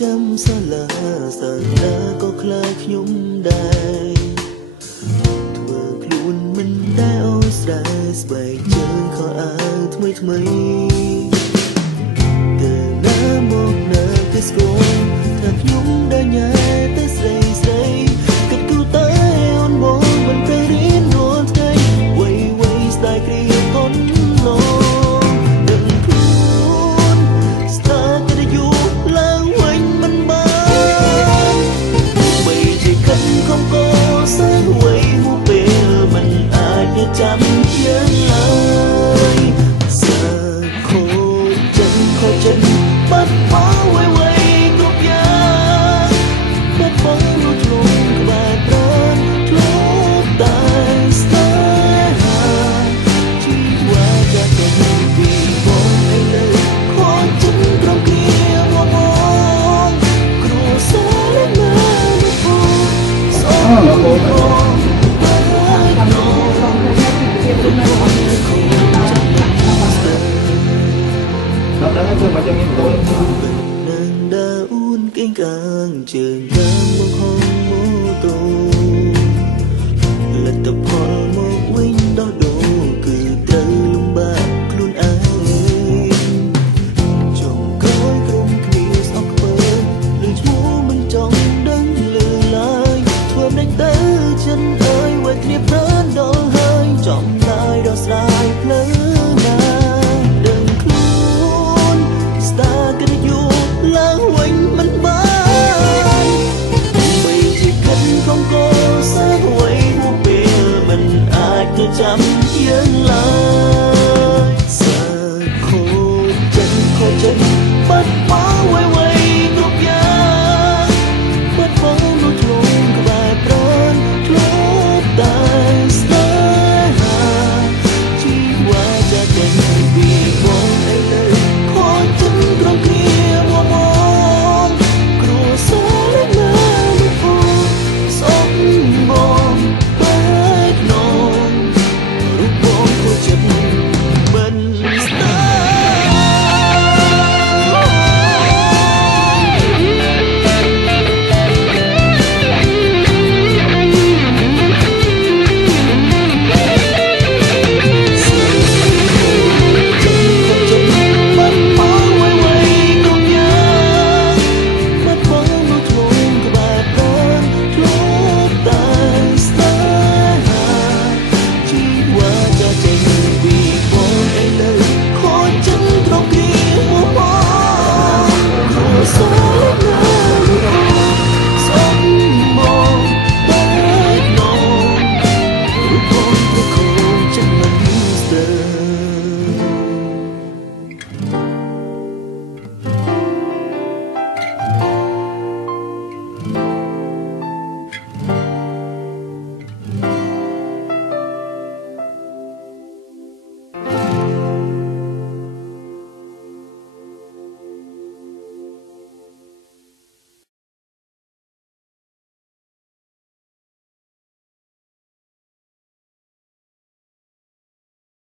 ចាំសាលាសាលាក៏ខ្លាចខ្ញុំដែរធ្វើខ្លួនមិនដែលអោយស្រែស្បែកជើងខោអាវថ្មីថ្មីទៅណាមកណាគេស្គាល់ថាខ្ញុំដែលញ៉ែទៅស្រីស្រីគិតគូតែអូនមកមិនទៅរៀនរាល់ថ្ងៃវៃវៃស្ដាយគ្រាកូនឡោដឹងខ្លួនស្ទើរតែយូរឡើងវិញមិនបានបីជាខិតខំកសាងវៃមកពេលមិនអាចចាំយើងឡើយសាខូចចិត្តខូចចិត្តបាត់បង់វៃវៃគ្រប់យ៉ាងបាត់បង់លុយលងក្បែរប្រាណធ្លាប់តែស្នេហាជីវ៉ាចាស់ទៅពីបងឯលើខូចចិត្តក្រុមគ្រាមកមកគ្រួសារណាមកផងសោកមក Nang daun kinh càng trường càng